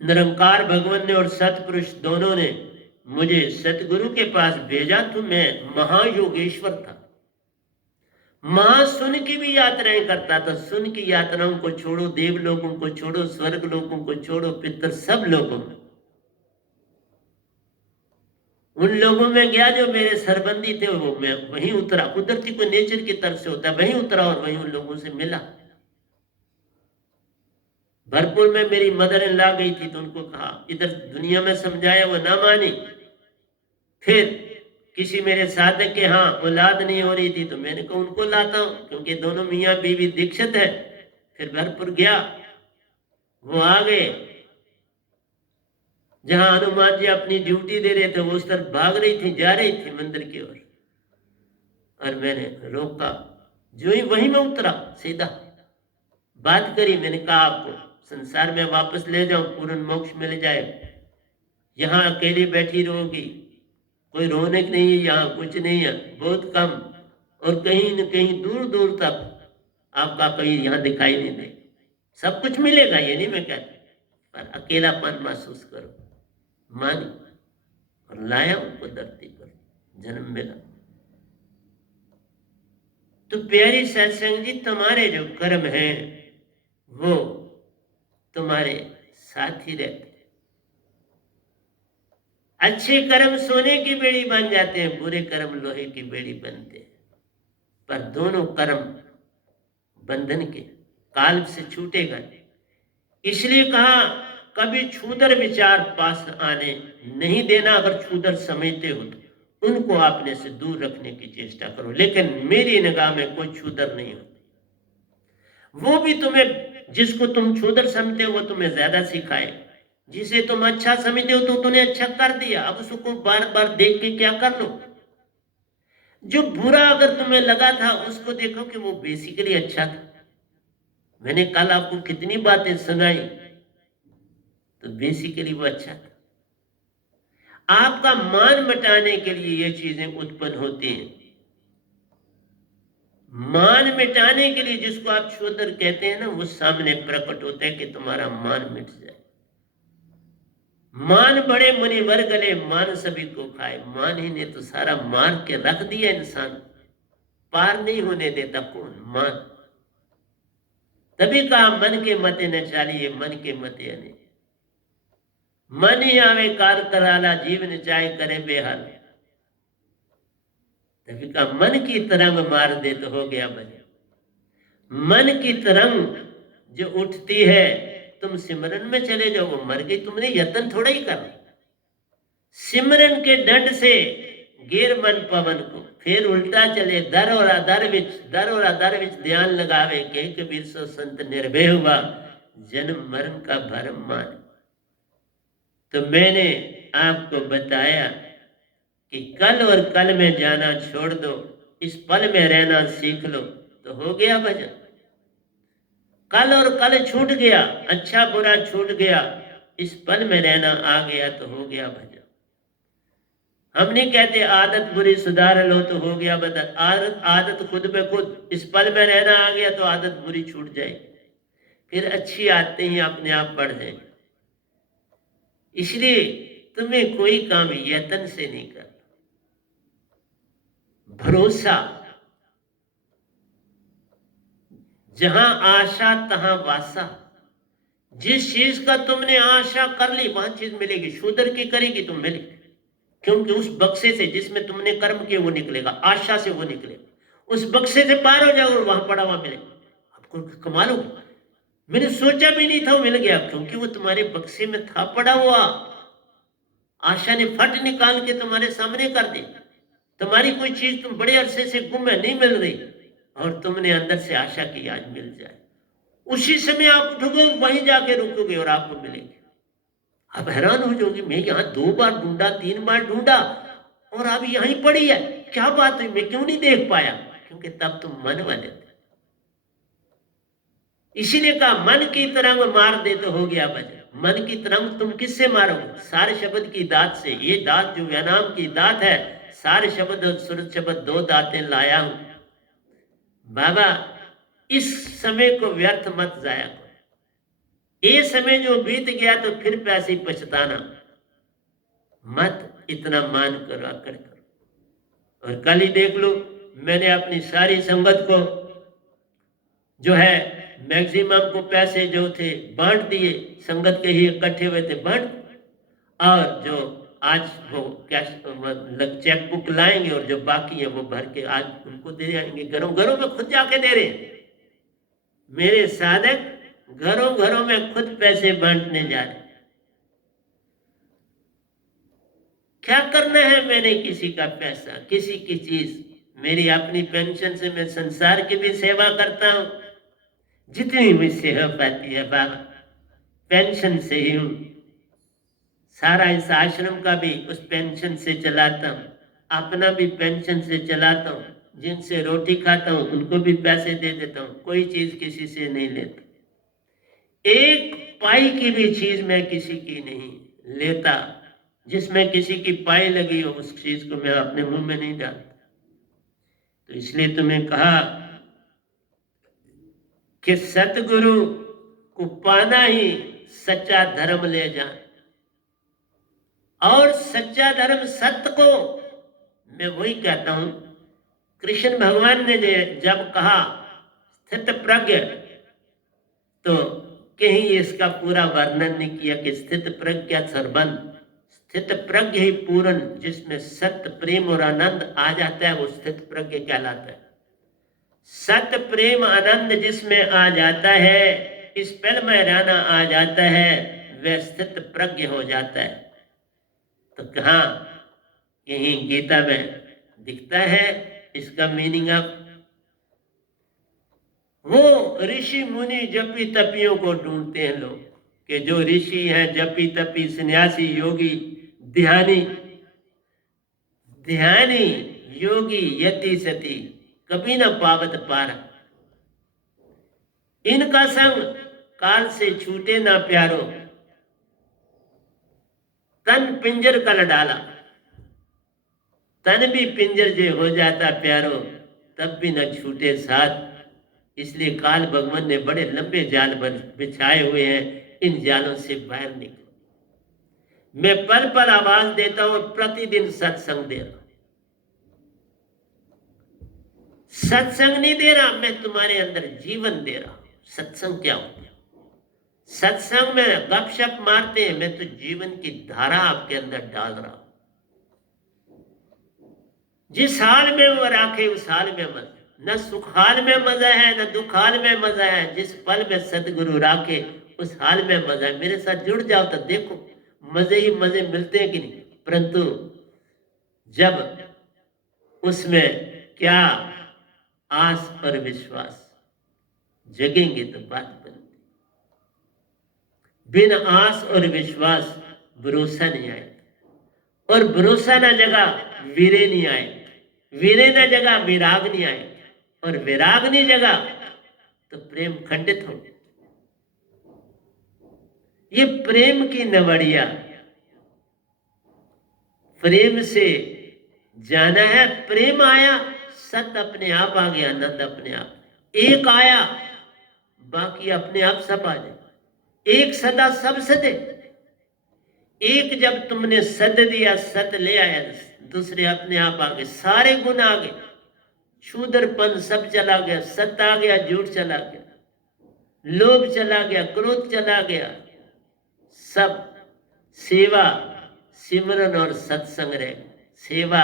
निरंकार भगवान ने और सतपुरुष दोनों ने मुझे सतगुरु के पास भेजा तो मैं महायोगेश्वर था। महासुन की भी यात्राएं करता था। सुन की यात्राओं को छोड़ो, देव लोगों को छोड़ो, स्वर्ग लोगों को छोड़ो, पितर सब लोगों में, उन लोगों में गया जो मेरे सरबंदी थे, वो मैं वहीं उतरा। कुदरती को नेचर की तरफ से होता है, वहीं उतरा और वहीं उन लोगों से मिला। भरपूर में मेरी मदर इन ला गई थी तो उनको कहा, इधर दुनिया में समझाया, वो ना मानी। फिर किसी मेरे साधक के यहाँ औलाद नहीं हो रही थी तो मैंने कहा उनको लाता हूं, क्योंकि दोनों मियाँ बीवी दीक्षित है। फिर भरपूर गया, वो आ गए। जहां हनुमान जी अपनी ड्यूटी दे रहे थे वो उस तरफ भाग रही थी, जा रही थी मंदिर की ओर, और मैंने रोका। जो ही वहीं में उतरा, सीधा बात करी। मैंने कहा आपको संसार में वापस ले जाऊं, पूर्ण मोक्ष मिल जाए, यहाँ अकेली बैठी रहोगी, कोई रौनक नहीं है, यहाँ कुछ नहीं है, बहुत कम, और कहीं न कहीं दूर दूर तक आपका कहीं यहाँ दिखाई नहीं दे। सब कुछ मिलेगा, ये नहीं मैं कहता, पर अकेलापन महसूस करो। मानी और लाया उनको धरती पर, जन्म मिला। तो प्यारी सत्संग जी, तुम्हारे जो कर्म हैं वो तुम्हारे साथ ही रहते हैं। अच्छे कर्म सोने की बेड़ी बन जाते हैं, बुरे कर्म लोहे की बेड़ी बनते हैं। पर दोनों कर्म बंधन के काल से छूटेगा। इसलिए कहा कभी छूदर विचार पास आने नहीं देना। अगर छूदर समझते हो तो उनको अपने से दूर रखने की चेष्टा करो, लेकिन मेरी निगाह में कोई छूदर नहीं होती। वो भी तुम्हें, जिसको तुम छूदर समझते हो वो तुम्हें ज्यादा सिखाए, जिसे तुम अच्छा समझते हो तो तुमने अच्छा कर दिया, अब उसको बार बार देख के क्या कर लो। जो बुरा अगर तुम्हें लगा था उसको देखो कि वो बेसिकली अच्छा था। मैंने कल आपको कितनी बातें सुनाई, तो बेसिकली वो अच्छा था। आपका मान मिटाने के लिए ये चीजें उत्पन्न होती हैं। मान मिटाने के लिए जिसको आप क्षुद्र कहते हैं ना, वो सामने प्रकट होता है कि तुम्हारा मान मिट जाए। मान बड़े मुनिवर गले, मान सभी को खाए। मान ही ने तो सारा मार के रख दिया इंसान, पार नहीं होने देता कौन? मान। तभी कहा मन के मते न चालिए, मन के मते अने। मन ही आवे कार कराला, जीवन चाहे करे बेहाल। तभी कहा मन की तरंग मार दे तो हो गया भजन। मन की तरंग जो उठती है, तुम सिमरन में चले जाओ, वो मर गई, तुमने यत्न थोड़ा ही करना। सिमरन के दंड से गिर मन पवन को, फिर उल्टा चले दर और अदर विच ध्यान लगावे, के कबीर सो संत निर्भय हुआ, जन्म मरण का भरम मान। तो मैंने आपको बताया कि कल और कल में जाना छोड़ दो, इस पल में रहना सीख लो, तो हो गया भजन। कल और कल छूट गया, अच्छा बुरा छूट गया, इस पल में रहना आ गया तो हो गया भजन। हम नहीं कहते आदत बुरी सुधार लो तो हो गया बदल। आदत खुद पे खुद, इस पल में रहना आ गया तो आदत बुरी छूट जाएगी, फिर अच्छी आदतें ही अपने आप बढ़ जाएंगी। इसलिए तुम्हें कोई काम यत्न से नहीं करना, भरोसा। जहां आशा तहां वासा। जिस चीज का तुमने आशा कर ली वहां चीज मिलेगी, शूद्र की करेगी तो मिलेगी। क्योंकि उस बक्से से जिसमें तुमने कर्म किए वो निकलेगा, आशा से वो निकलेगा। उस बक्से से पार हो जाओ और वहां पड़ा हुआ मिलेगा। आपको कमाल हो, मैंने सोचा भी नहीं था वो मिल गया, क्योंकि वो तुम्हारे बक्से में था पड़ा हुआ। आशा ने फट निकाल के तुम्हारे सामने कर दी। तुम्हारी कोई चीज तुम बड़े अरसे से गुम है, नहीं मिल रही, और तुमने अंदर से आशा की आज मिल जाए। उसी समय आप उठोगे, वहीं जाके रुकोगे और आपको मिलेगी। आप हैरान हो जाओगे, मैं यहाँ 2 बार ढूंढा, 3 बार ढूंढा और अब यहीं पड़ी है, क्या बात है, मैं क्यों नहीं देख पाया? क्योंकि तब तुम मन वाले थे। इसीलिए कहा मन की तरंग मार दे तो हो गया बच। मन की तरंग तुम किससे मारोगे? सारे शब्द की दात से। ये दात जो व्यायाम की दात है, सारे शब्द और सूरज शब्द 2 दातें लाया हूं बाबा। इस समय को व्यर्थ मत जाया करो। ये समय जो बीत गया तो फिर पैसे पछताना मत, इतना मान कर आकर करो। और कल ही देख लो, मैंने अपनी सारी संगत को जो है मैक्सिमम को पैसे जो थे बांट दिए, संगत के ही इकट्ठे हुए थे बांट। और जो आज वो कैश मतलब चेक बुक लाएंगे और जो बाकी है वो भर के आज उनको दे जाएंगे। घरों घरों में खुद जाके दे रहे हैं मेरे साधक, घरों घरों में खुद पैसे बांटने जा रहे। क्या करना है मैंने किसी का पैसा, किसी की चीज? मेरी अपनी पेंशन से मैं संसार की भी सेवा करता हूं, जितनी मुझसे हो पाती है बाबा, पेंशन से ही हूं। सारा इस आश्रम का भी उस पेंशन से चलाता हूं, अपना भी पेंशन से चलाता हूं। जिनसे रोटी खाता हूं उनको भी पैसे दे देता हूं, कोई चीज किसी से नहीं लेता। एक पाई की भी चीज मैं किसी की नहीं लेता। जिसमें किसी की पाई लगी हो उस चीज को मैं अपने मुंह में नहीं डालता। तो इसलिए तुम्हें कहा कि सतगुरु को पाना ही सच्चा धर्म ले जा। और सच्चा धर्म सत्य को, मैं वही कहता हूं, कृष्ण भगवान ने जब कहा स्थित प्रज्ञ, तो कहीं इसका पूरा वर्णन नहीं किया कि स्थित प्रज्ञ सर्वंत। स्थित प्रज्ञ ही पूर्ण, जिसमें सत्य प्रेम और आनंद आ जाता है वो स्थित प्रज्ञ कहलाता है। सत्य प्रेम आनंद जिसमें आ जाता है, इस पल में रहना आ जाता है, वह स्थित प्रज्ञ हो जाता है। तो कहा यही गीता में दिखता है इसका मीनिंग। अब वो ऋषि मुनि जपी तपियों को ढूंढते हैं लोग, कि जो ऋषि हैं, जपी तपी सन्यासी योगी ध्यानी, ध्यानी योगी यति सती कभी न पावत पार। इनका संग काल से छूटे ना प्यारो, तन पिंजर कल डाला। तन भी पिंजर जे हो जाता प्यारो, तब भी न छूटे साथ। इसलिए काल भगवान ने बड़े लंबे जाल बिछाए हुए हैं, इन जालों से बाहर निकलो। मैं पल पल आवाज देता हूं, प्रतिदिन सत्संग दे रहा हूं। सत्संग नहीं दे रहा, मैं तुम्हारे अंदर जीवन दे रहा हूं। सत्संग क्या होता है? सत्संग में गपशप मारते हैं, मैं तो जीवन की धारा आपके अंदर डाल रहा हूं। जिस हाल में वो राखे उस हाल में मजा, न सुख हाल में मजा है न दुख हाल में मजा है। जिस पल में सदगुरु राखे उस हाल में मजा है। मेरे साथ जुड़ जाओ तो देखो मजे ही मजे मिलते हैं कि नहीं। परंतु जब उसमें क्या आस और विश्वास जगेंगे तो बात बनती। बिन आस और विश्वास भरोसा नहीं आएगा, और भरोसा ना जगह वीरे नहीं आए, वीरे ना जगह विराग नहीं आए, और विराग नहीं जगह तो प्रेम खंडित हो। ये प्रेम की नवड़िया, प्रेम से जाना है। प्रेम आया सत अपने आप आ गया, आनंद अपने आप। एक आया बाकी अपने आप सब आ जाए। एक सदा सब सदे। एक जब तुमने सद दिया, सत ले आया, दूसरे अपने आप आ गए, सारे गुण आ गए। शूद्रपन सब चला गया, सत आ गया, झूठ चला गया, लोभ चला गया, क्रोध चला गया, सब सेवा सिमरन और सत्संग रहे, सेवा,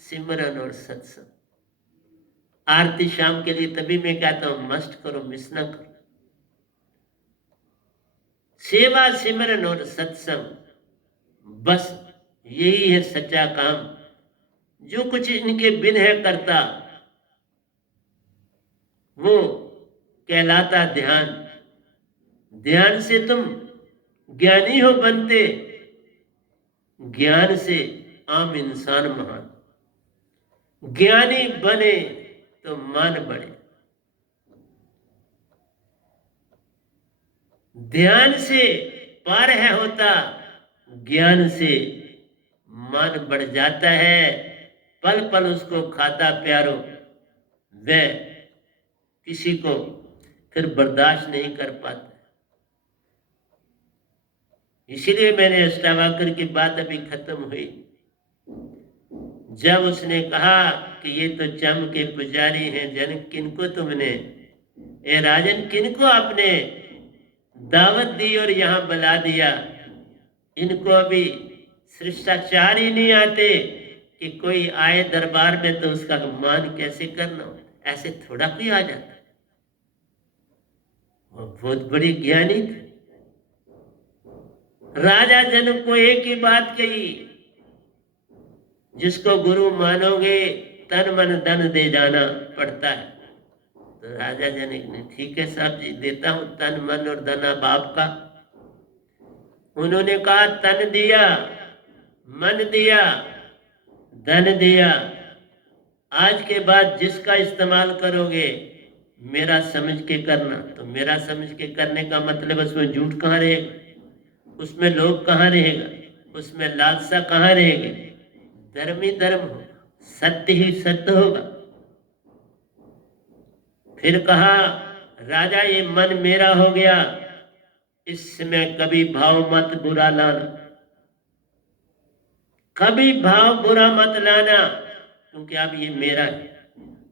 सिमरन और सत्संग। आरती शाम के लिए तभी मैं कहता हूं मस्ट करो, मिस ना करो। सेवा, सिमरन और सत्संग, बस यही है सच्चा काम। जो कुछ इनके बिन है करता, वो कहलाता ध्यान। ध्यान से तुम ज्ञानी हो बनते, ज्ञान से आम इंसान महान। ज्ञानी बने तो मान बढ़े। ध्यान से पार है होता, ज्ञान से मान बढ़ जाता है। पल पल उसको खाता प्यारो, वह किसी को फिर बर्दाश्त नहीं कर पाता। इसीलिए मैंने अष्टावक्र की बात अभी खत्म हुई, जब उसने कहा कि ये तो चम के पुजारी हैं, जन किनको तुमने, ए राजन किनको आपने दावत दी और यहां बुला दिया। इनको अभी शिष्टाचार ही नहीं आते कि कोई आए दरबार में तो उसका मान कैसे करना हो। ऐसे थोड़ा कोई आ जाता। वो बहुत बड़ी ज्ञानी थे। राजा जनक को एक ही बात कही, जिसको गुरु मानोगे तन मन धन दे जाना पड़ता है। तो राजा जनक ने ठीक है साहब जी, देता हूं तन मन और धन बाप का। उन्होंने कहा तन दिया, मन दिया, धन दिया, आज के बाद जिसका इस्तेमाल करोगे मेरा समझ के करना। तो मेरा समझ के करने का मतलब उसमें झूठ कहाँ रहेगा, उसमें लोभ कहाँ रहेगा, उसमें लालसा कहाँ रहेगी। धर्म ही धर्म होगा, सत्य ही सत्य होगा। फिर कहा राजा ये मन मेरा हो गया, इसमें कभी भाव मत बुरा लाना, कभी भाव बुरा मत लाना, क्योंकि अब ये मेरा है,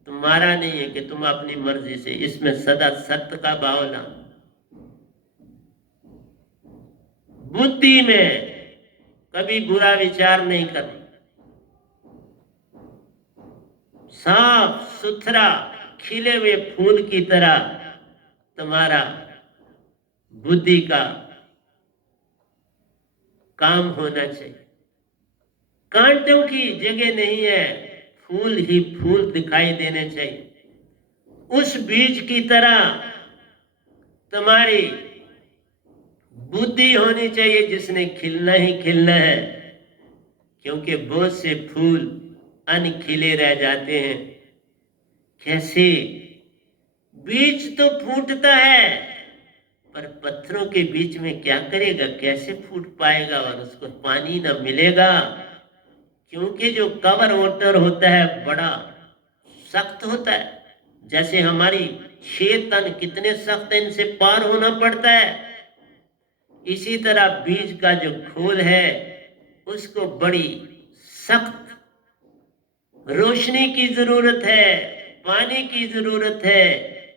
तुम्हारा नहीं है कि तुम अपनी मर्जी से। इसमें सदा सत्य का भाव लाना। बुद्धि में कभी बुरा विचार नहीं करना। साफ सुथरा खिले हुए फूल की तरह तुम्हारा बुद्धि का काम होना चाहिए। कांटों की जगह नहीं है, फूल ही फूल दिखाई देने चाहिए। उस बीज की तरह तुम्हारी बुद्धि होनी चाहिए, जिसने खिलना ही खिलना है। क्योंकि बहुत से फूल अनखिले रह जाते हैं। कैसे? बीज तो फूटता है, पर पत्थरों के बीच में क्या करेगा, कैसे फूट पाएगा? और उसको पानी ना मिलेगा, क्योंकि जो कवर वाटर होता है बड़ा सख्त होता है। जैसे हमारी 6 तन कितने सख्त है, इनसे पार होना पड़ता है। इसी तरह बीज का जो खोल है उसको बड़ी सख्त रोशनी की जरूरत है, पानी की जरूरत है,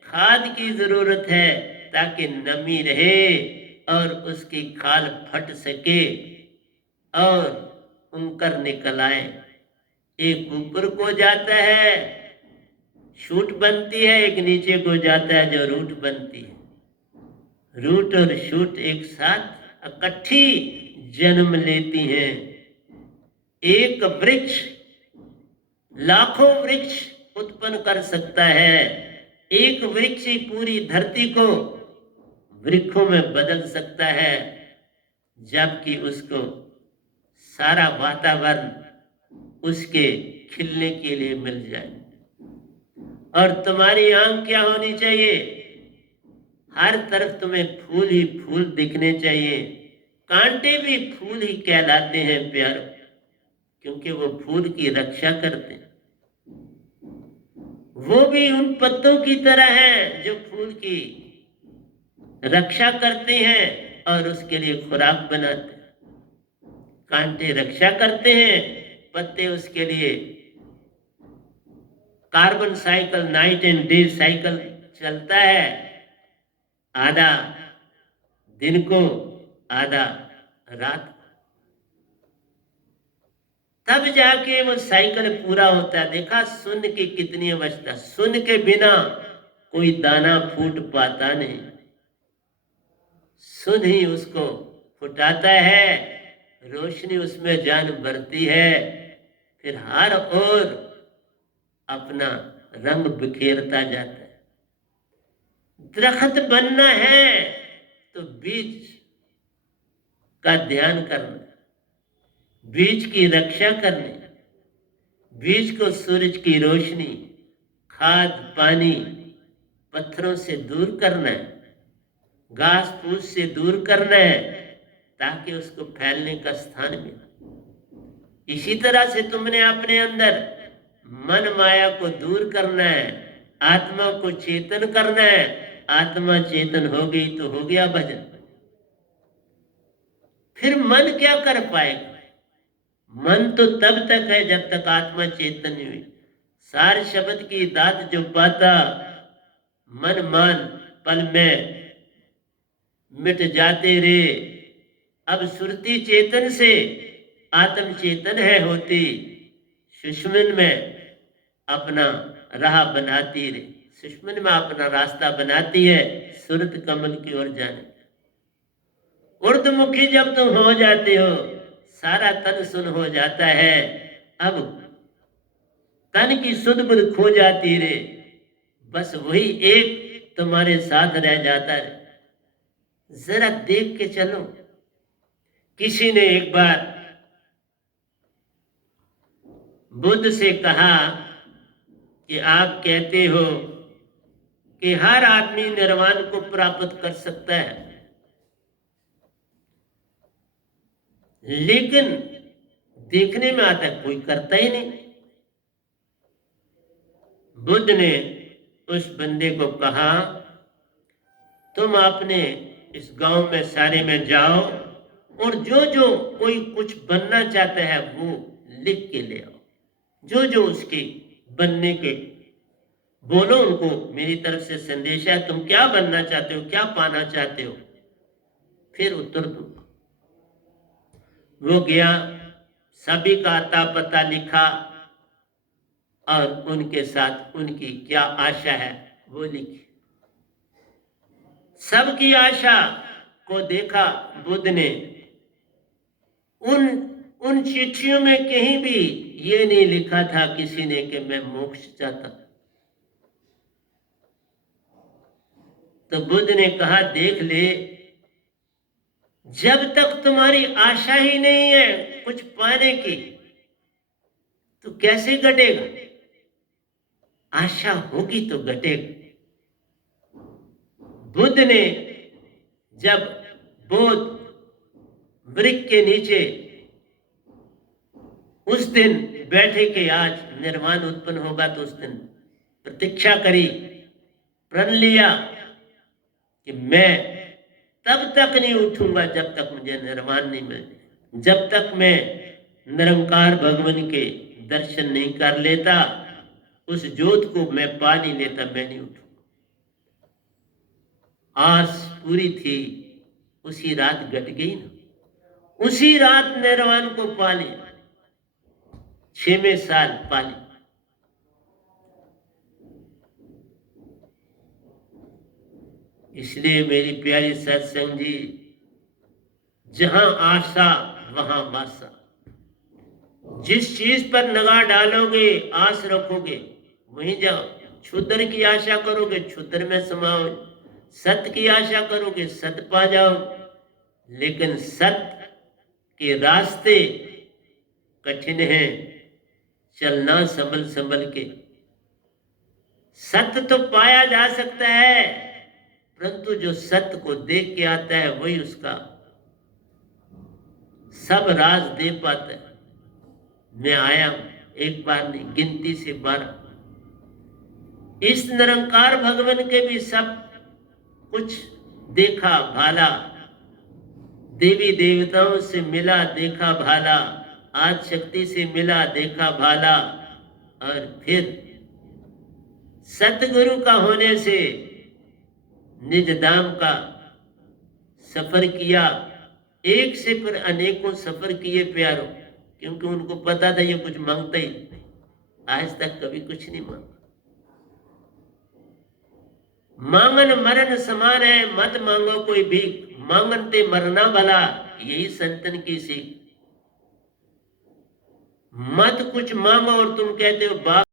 खाद की जरूरत है, ताकि नमी रहे और उसकी खाल फट सके और अंकुर निकल आए। एक ऊपर को जाता है, शूट बनती है, एक नीचे को जाता है, जो रूट बनती है। रूट और शूट एक साथ इकट्ठी जन्म लेती हैं। एक वृक्ष लाखों वृक्ष उत्पन्न कर सकता है। एक वृक्ष ही पूरी धरती को वृक्षों में बदल सकता है, जबकि उसको सारा वातावरण उसके खिलने के लिए मिल जाए। और तुम्हारी आंख क्या होनी चाहिए? हर तरफ तुम्हें फूल ही फूल दिखने चाहिए। कांटे भी फूल ही कहलाते हैं प्यारो, क्योंकि वो फूल की रक्षा करते हैं। वो भी उन पत्तों की तरह हैं जो फूल की रक्षा करते हैं और उसके लिए खुराक बनाते हैं। कांटे रक्षा करते हैं, पत्ते उसके लिए carbon cycle, night and day cycle चलता है। आधा दिन को, आधा रात को। तब जाके वो साइकिल पूरा होता है। देखा सुन की कितनी अवस्था, सुन के बिना कोई दाना फूट पाता नहीं, सुन ही उसको फुटाता है, रोशनी उसमें जान भरती है, फिर हर ओर अपना रंग बिखेरता जाता है। दरख्त बनना है तो बीज का ध्यान करना, बीज की रक्षा करनी, बीज को सूरज की रोशनी, खाद, पानी, पत्थरों से दूर करना है, घास फूस से दूर करना है, ताकि उसको फैलने का स्थान मिले। इसी तरह से तुमने अपने अंदर मन माया को दूर करना है, आत्मा को चेतन करना है। आत्मा चेतन हो गई तो हो गया भजन। फिर मन क्या कर पाएगा? मन तो तब तक है जब तक आत्मा चेतन नहीं हुई। सार शब्द की दात जो पाता, मन मान पल में मिट जाते रे। अब सुरती चेतन से आत्म चेतन है होती, सुषमन में अपना राह बनाती रे, सुषमन में अपना रास्ता बनाती है सुरत कमल की ओर जाने। उर्दमुखी जब तुम हो जाते हो, सारा तन सुन हो जाता है। अब तन की सुध बुध खो जाती रे, बस वही एक तुम्हारे साथ रह जाता है। जरा देख के चलो। किसी ने एक बार बुद्ध से कहा कि आप कहते हो कि हर आदमी निर्वाण को प्राप्त कर सकता है, लेकिन देखने में आता है कोई करता ही नहीं। बुद्ध ने उस बंदे को कहा, तुम अपने इस गांव में सारे में जाओ और जो जो कोई कुछ बनना चाहता है वो लिख के ले आओ। जो जो उसके बनने के बोलो, उनको मेरी तरफ से संदेश है, तुम क्या बनना चाहते हो, क्या पाना चाहते हो, फिर उत्तर दो। वो गया, सभी का अता पता लिखा और उनके साथ उनकी क्या आशा है वो लिखी। सबकी आशा को देखा बुद्ध ने। उन चिट्ठियों में कहीं भी ये नहीं लिखा था किसी ने कि मैं मोक्ष चाहता। तो बुद्ध ने कहा, देख ले, जब तक तुम्हारी आशा ही नहीं है कुछ पाने की तो कैसे घटेगा? आशा होगी तो घटेगा। बुद्ध ने जब बोध वृक्ष के नीचे उस दिन बैठे कि आज निर्वाण उत्पन्न होगा, तो उस दिन प्रतीक्षा करी, प्रण लिया कि मैं तब तक नहीं उठूंगा जब तक मुझे निर्वाण नहीं मिले, जब तक मैं निरंकार भगवान के दर्शन नहीं कर लेता, उस ज्योत को मैं पा नहीं लेता, मैं नहीं उठूंगा। आस पूरी थी, उसी रात घट गई ना, उसी रात निर्वाण को पा लिया, 6वें साल पा लिया। इसलिए मेरी प्यारी सत्संग जी, जहां आशा वहां वासा। जिस चीज पर निगाह डालोगे, आस रखोगे, वहीं जाओ। क्षुद्र की आशा करोगे, क्षुद्र में समाओ। सत्य की आशा करोगे, सत्य पा जाओ। लेकिन सत्य के रास्ते कठिन हैं, चलना संभल संभल के। सत्य तो पाया जा सकता है, परंतु जो सत्य को देख के आता है वही उसका सब राज दे पाता है। मैं आया हूं, एक बार नहीं, गिनती से 12। इस निरंकार भगवान के भी सब कुछ देखा भाला, देवी देवताओं से मिला देखा भाला, आज शक्ति से मिला देखा भाला, और फिर सतगुरु का होने से निज धाम का सफर किया। एक से फिर अनेकों सफर किए प्यारों। क्योंकि उनको पता था ये कुछ मांगता ही नहीं, आज तक कभी कुछ नहीं मांगा। मांगन मरण समान है, मत मांगो कोई भीख, मांगन ते मरना भला, यही संतन की सीख। मत कुछ मांगो और तुम कहते हो बाप